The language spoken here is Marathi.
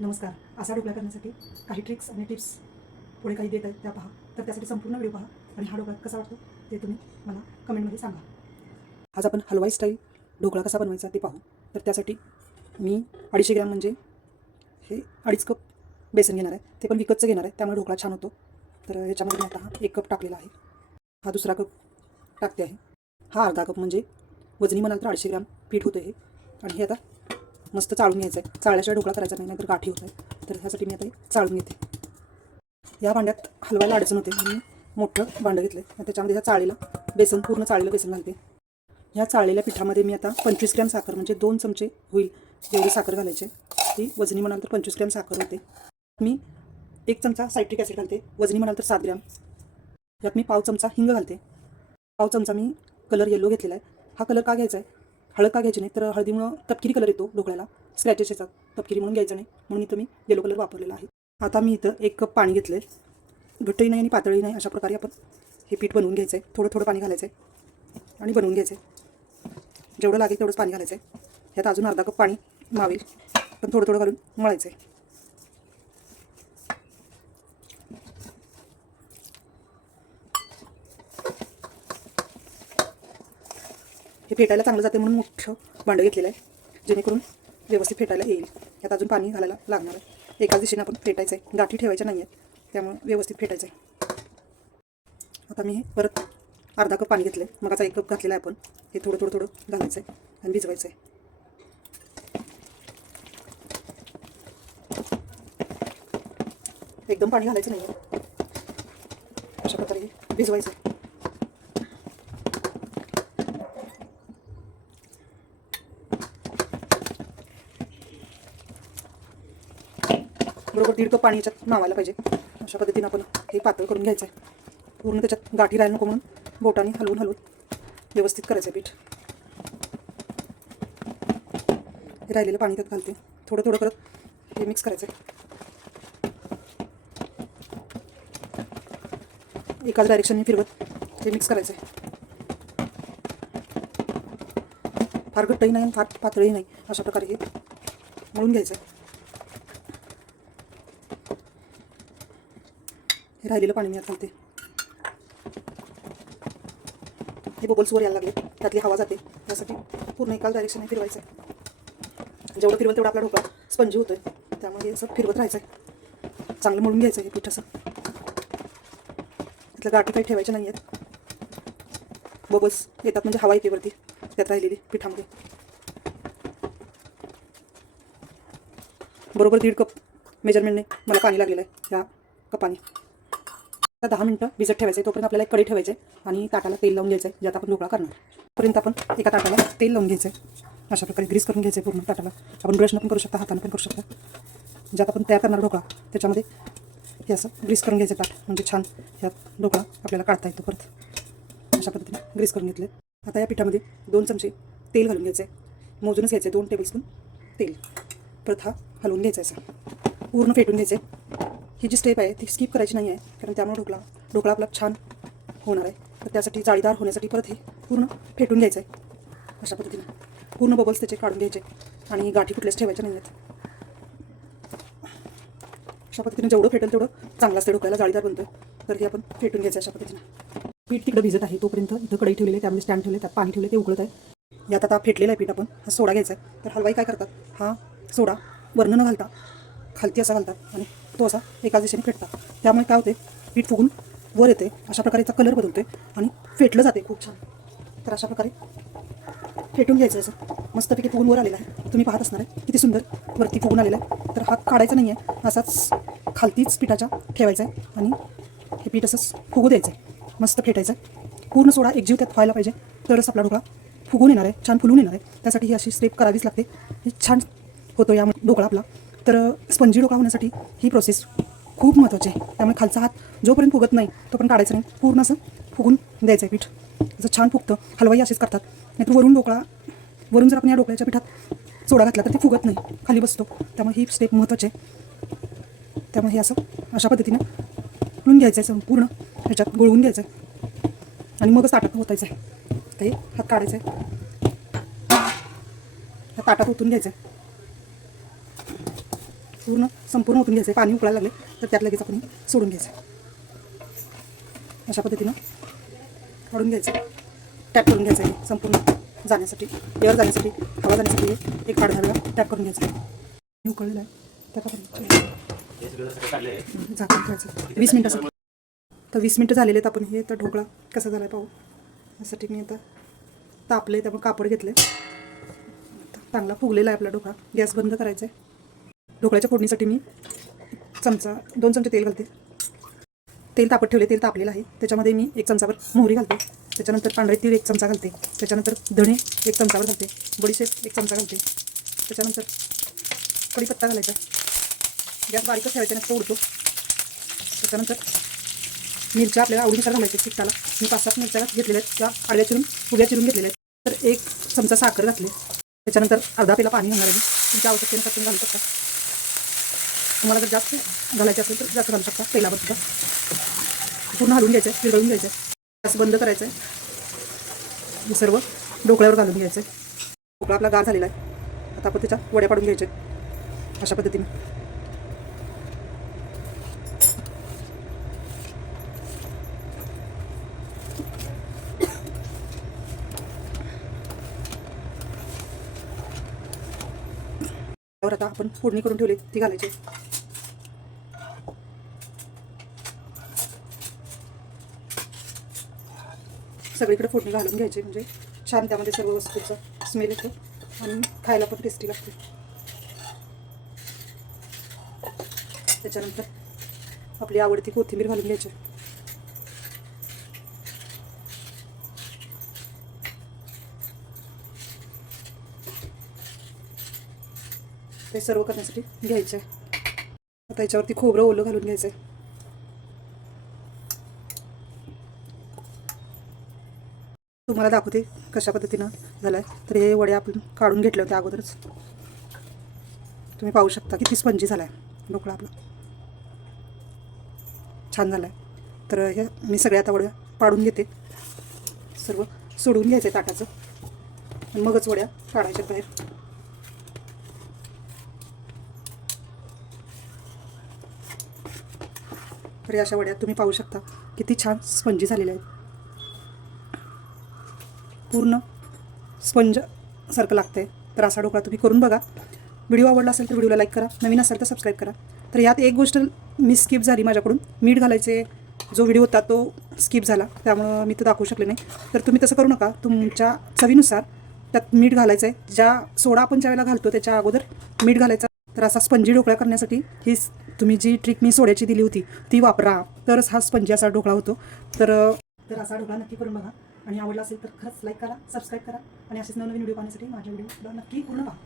नमस्कार. असा ढोकळा करण्यासाठी काही ट्रिक्स आणि टिप्स पुढे काही देत आहेत त्या पहा. तर त्यासाठी संपूर्ण व्हिडिओ पहा आणि हा ढोकळा कसा वाटतो ते तुम्ही मला कमेंटमध्ये सांगा. आज आपण हलवाई स्टाईल ढोकळा कसा बनवायचा ते पाहू. तर त्यासाठी मी अडीचशे ग्रॅम म्हणजे हे अडीच कप बेसन घेणार आहे. ते पण विकतचं घेणार आहे त्यामुळे ढोकळा छान होतो. तर ह्याच्यामध्ये मी आता हा एक कप टाकलेला आहे. हा दुसरा कप टाकते आहे. हा अर्धा कप म्हणजे वजनी म्हणाल तर अडीचशे ग्रॅम पीठ होतं हे. आणि हे आता मस्त चाळून घ्यायचं आहे चाळल्याशिवाय ढोकळा करायचा नाही नाहीतर गाठी होत आहे तर ह्यासाठी मी आता हे चाळून घेते. या भांड्यात हलवायला अडचण होते. म्हणून मी मोठं भांडं घेतलं आणि त्याच्यामध्ये ह्या चाळीला बेसन पूर्ण चाळीला बेसन घालते. ह्या चाळलेल्या पिठामध्ये मी आता पंचवीस ग्रॅम साखर म्हणजे दोन चमचे होईल एवढी साखर घालायची ती वजनी म्हणाल तर पंचवीस ग्रॅम साखर होते. मी एक चमचा सायट्रिक ॲसिड घालते. वजनी म्हणाल तर सात ग्रॅम. यात मी पाव चमचा हिंग घालते. पाव चमचा मी कलर येलो घेतलेला आहे. हा कलर का घ्यायचा आहे? हळद का घ्यायची नाही तर हळदीमुळं तपकिरी कलर येतो ढोकळ्याला. स्क्रॅचेस येतात. तपकिरी म्हणून घ्यायचं नाही. म्हणून इथं मी येलो कलर वापरलेला आहे. आता मी इथं एक कप पाणी घेतलं आहे घट्टही नाही आणि पातळही नाही अशा प्रकारे आपण हे पीठ बनवून घ्यायचं आहे थोडं थोडं पाणी घालायचं आहे आणि बनवून घ्यायचं आहे जेवढं लागेल तेवढंच पाणी घालायचं आहे ह्यात अजून अर्धा कप पाणी मावेल. पण थोडं थोडं घालून मळायचं आहे हे फेटायला चांगलं जाते म्हणून मोठं भांडं घेतलेलं आहे. जेणेकरून व्यवस्थित फेटायला येईल. यात अजून पाणी घालायला लागणार आहे. एकाच दिशेने आपण फेटायचं आहे. गाठी ठेवायच्या नाही आहेत. त्यामुळे व्यवस्थित फेटायचं आहे. आता मी हे परत अर्धा कप पाणी घेतलं आहे मगाचा एक कप घातलेला आहे आपण. हे थोडं थोडं थोडं घालायचं आहे आणि भिजवायचं आहे एकदम पाणी घालायचं नाही आहे अशा प्रकारे भिजवायचं आहे बरोबर दीड कप पाणी याच्यात मावायला पाहिजे. अशा पद्धतीनं आपण हे पातळ करून घ्यायचं आहे पूर्ण त्याच्यात गाठी राहायला नको म्हणून बोटाने हलवून हलवून व्यवस्थित करायचं आहे पीठ. हे राहिलेलं पाणी त्यात घालते. थोडं थोडं करत हे मिक्स करायचं आहे एकाच डायरेक्शनने फिरवत हे मिक्स करायचं आहे फार घट्टही नाही आणि फार पातळही नाही अशा प्रकारे हे मळून घ्यायचं आहे हे राहिलेलं पाणी मी यात घालते. हे बबल्सवर यायला लागले. त्यातली हवा जाते. त्यासाठी पूर्ण एकाच डायरेक्शनने फिरवायचं आहे जेवढं फिरवत तेवढा आपला ढोकळा स्पंजी होतोय. त्यामुळे असं फिरवत राहायचं आहे चांगलं मळून घ्यायचं आहे हे पीठ असं. त्यातल्या गाठी काही ठेवायच्या नाही आहेत बबल्स येतात म्हणजे हवा येते वरती त्यात राहिलेली पिठामध्ये. बरोबर दीड कप मेजरमेंटने मला पाणी लागलेलं आहे ह्या कपाने. आता दहा मिनटं भिजत ठेवायचं आहे तोपर्यंत आपल्याला एक कढई ठेवायचे आणि ताटाला तेल लावून घ्यायचं आहे ज्यात आपण ढोकळा करणार. तोपर्यंत आपण एका ताटाला तेल लावून घ्यायचं आहे अशा प्रकारे ग्रीस करून घ्यायचं आहे पूर्ण ताटाला. आपण ब्रशनं पण करू शकता हाताने पण करू शकता. ज्यात आपण तयार करणार ढोकळा त्याच्यामध्ये हे असं ग्रीस करून घ्यायचं ताट. म्हणजे छान ह्यात ढोकळा आपल्याला काढता येतो परत. अशा पद्धतीने ग्रीस करून घेतले आता या पिठामध्ये दोन चमचे तेल घालून घ्यायचं आहे मोजूनच घ्यायचं आहे दोन टेबलस्पून तेल. परत हा हलवून घ्यायचा आहे पूर्ण फेटून घ्यायचे ही जी स्टेप आहे ती स्किप करायची नाही आहे कारण त्यामुळे ढोकळा ढोकळा आपला छान होणार आहे. तर त्यासाठी जाळीदार होण्यासाठी परत हे पूर्ण फेटून घ्यायचं आहे अशा पद्धतीनं. पूर्ण बबल्स त्याचे काढून घ्यायचे आणि गाठी कुठल्याच ठेवायच्या नाही आहेत अशा पद्धतीने जेवढं फेटेल तेवढं चांगलं असतं डोक्याला जाळीदार बनतं तर हे आपण फेटून घ्यायचं अशा पद्धतीनं. पीठ तिकडं भिजत आहे तोपर्यंत इथं कढई ठेवलेली त्यामध्ये स्टँड ठेवले त्यात पाणी ठेवले ते उकळत आहे. यात आता फेटलेलं आहे पीठ आपण हा सोडा घ्यायचा आहे तर हलवाई काय करतात? हा सोडा वर्ण न घालता खालती असा घालतात आणि तो असा एकाच दिशेने फेटतात त्यामुळे काय होते पीठ फुगून वर येते अशा प्रकारे याचा कलर आहे आणि फेटलं जाते खूप छान. तर अशा प्रकारे फेटून घ्यायचं असं. मस्तपैकी फुगून वर आलेला आहे. तुम्ही पाहत असणार आहे. किती सुंदर वरती फुगून आलेला आहे. तर हात काढायचा नाही आहे असाच खालतीच पिठाच्या ठेवायचा आहे आणि हे पीठ असंच फुगू द्यायचं आहे. मस्त फेटायचं आहे. पूर्ण सोडा एकजीव त्यात व्हायला पाहिजे. तरच आपला ढोकळा फुगून येणार आहे. छान फुलून येणार आहे. त्यासाठी ही अशी स्टेप करावीच लागते. हे छान होतो या ढोकळा आपला. तर स्पंजी ढोकळा होण्यासाठी ही प्रोसेस खूप महत्त्वाची आहे. त्यामुळे खालचा हात जोपर्यंत फुगत नाही तोपर्यंत काढायचं नाही. पूर्ण असं फुगून द्यायचं आहे पीठ. असं छान फुगतं. हलवाई असेच करतात. नाहीतर वरून ढोकळा वरून जर आपण या ढोकळ्याच्या पिठात सोडा घातला तर ते फुगत नाही. खाली बसतो. त्यामुळे ही स्टेप महत्त्वाची आहे. त्यामुळे हे असं अशा पद्धतीनं उकळून घ्यायचं आहे संपूर्ण. ह्याच्यात गोळवून घ्यायचं आहे. आणि मगच ताटात होतायचं आहे. ते हात काढायचं आहे. त्या ताटात ओतून घ्यायचं आहे. पूर्ण संपूर्ण ओतून घ्यायचं. आहे पाणी उकळायला लागले तर त्यात लगेच आपण सोडून घ्यायचं. अशा पद्धतीनं काढून घ्यायचं. टॅप करून घ्यायचं आहे संपूर्ण जाण्यासाठी एअर जाण्यासाठी हवा जाण्यासाठी एक आठ दहा टॅप करून घ्यायचं. आहे उकळलेलं आहे त्यात वीस मिनटासाठी तर वीस मिनटं झालेले आहेत आपण हे. तर ढोकळा कसा झाला आहे पाहू. यासाठी मी आता तापले त्यामुळे कापड घेतले चांगला फुगलेला आहे आपला ढोकळा. गॅस बंद करायचा आहे ढोकळ्याच्या फोडणीसाठी मी चमचा दोन चमचे तेल घालते. तेल तापत ठेवले तेल तापलेलं आहे. त्याच्यामध्ये मी एक चमचावर मोहरी घालते. त्याच्यानंतर पांढरे तीळ एक चमचा घालते. त्याच्यानंतर धणे एक चमचावर घालते. बडीशेप एक चमचा घालते. त्याच्यानंतर कढीपत्ता घालायचा. गॅस बारीकच ठेवायचा नसतो तो उडतो. त्याच्यानंतर मिरच्या आपल्याला आवडीनुसार घालायच्या चिकटाला मी पाच सात मिरच्या घेतलेल्या आहेत. त्या आडव्या चिरून उभ्या चिरून घेतलेल्या आहेत. तर एक चमचा साखर घातली. त्याच्यानंतर अर्धा पेला पाणी घालणार आहे. तुमच्या आवश्यकतेनुसार तुम्ही घालू शकता. तुम्हाला जर जास्त घालायचं असेल तर जास्त घालू शकता. तेलावर सुद्धा पूर्ण हलवून घ्यायचं आहे विरघळून घ्यायचं आहे. गॅस बंद करायचं आहे. हे सर्व ढोकळ्यावर घालून घ्यायचं आहे. ढोकळा आपला गार झालेला आहे. आता आपण त्याच्या वड्या पाडून घ्यायच्या अशा पद्धतीने. त्यावर आता आपण फोडणी करून ठेवली ती घालायची. सगळीकडे फोडणी घालून घ्यायची म्हणजे छान त्यामध्ये सर्व वस्तूचा स्मेल येतो आणि खायला पण टेस्टी लागते. त्याच्यानंतर आपली आवडती कोथिंबीर घालून घ्यायची. ते सर्व करण्यासाठी घ्यायचे. आता याच्यावरती खोबरं ओलं घालून घ्यायचं आहे तुम्हाला दाखवते कशा पद्धतीनं झालं आहे तर हे वडे आपण काढून घेतले होते अगोदरच. तुम्ही पाहू शकता किती स्पंजी झाला आहे ढोकळा आपला. छान झाला आहे तर हे मी सगळ्या आता वड्या पाडून घेते. सर्व सोडून घ्यायचं आहे ताटाचं मगच वड्या काढायच्या बाहेर. तर या अशा वड्या तुम्ही पाहू शकता. किती छान स्पंजी झालेल्या आहेत. पूर्ण स्पंज सारखं लागतं आहे तर असा ढोकळा तुम्ही करून बघा. व्हिडिओ आवडला असेल तर व्हिडिओला लाईक करा. नवीन असेल तर सबस्क्राईब करा. तर यात एक गोष्ट मी स्किप झाली माझ्याकडून. मीठ घालायचे जो व्हिडिओ होता तो स्किप झाला. त्यामुळं मी तो दाखवू शकले नाही. तर तुम्ही तसं करू नका. तुमच्या चवीनुसार त्यात मीठ घालायचं आहे ज्या सोडा आपण ज्या वेळेला घालतो त्याच्या अगोदर मीठ घालायचा. तर असा स्पंजी ढोकळा करण्यासाठी ही तुम्ही जी ट्रिक मी सोड्याची दिली होती ती वापरा. तरच हा स्पंजी असा ढोकळा होतो. तर तर असा ढोकळा नक्की करून बघा. आणि आवडला असेल तर खरंच लाईक करा सबस्क्राईब करा. आणि असेच नवनवीन व्हिडिओ पाहण्यासाठी माझ्या व्हिडिओ नक्की पूर्ण पहा.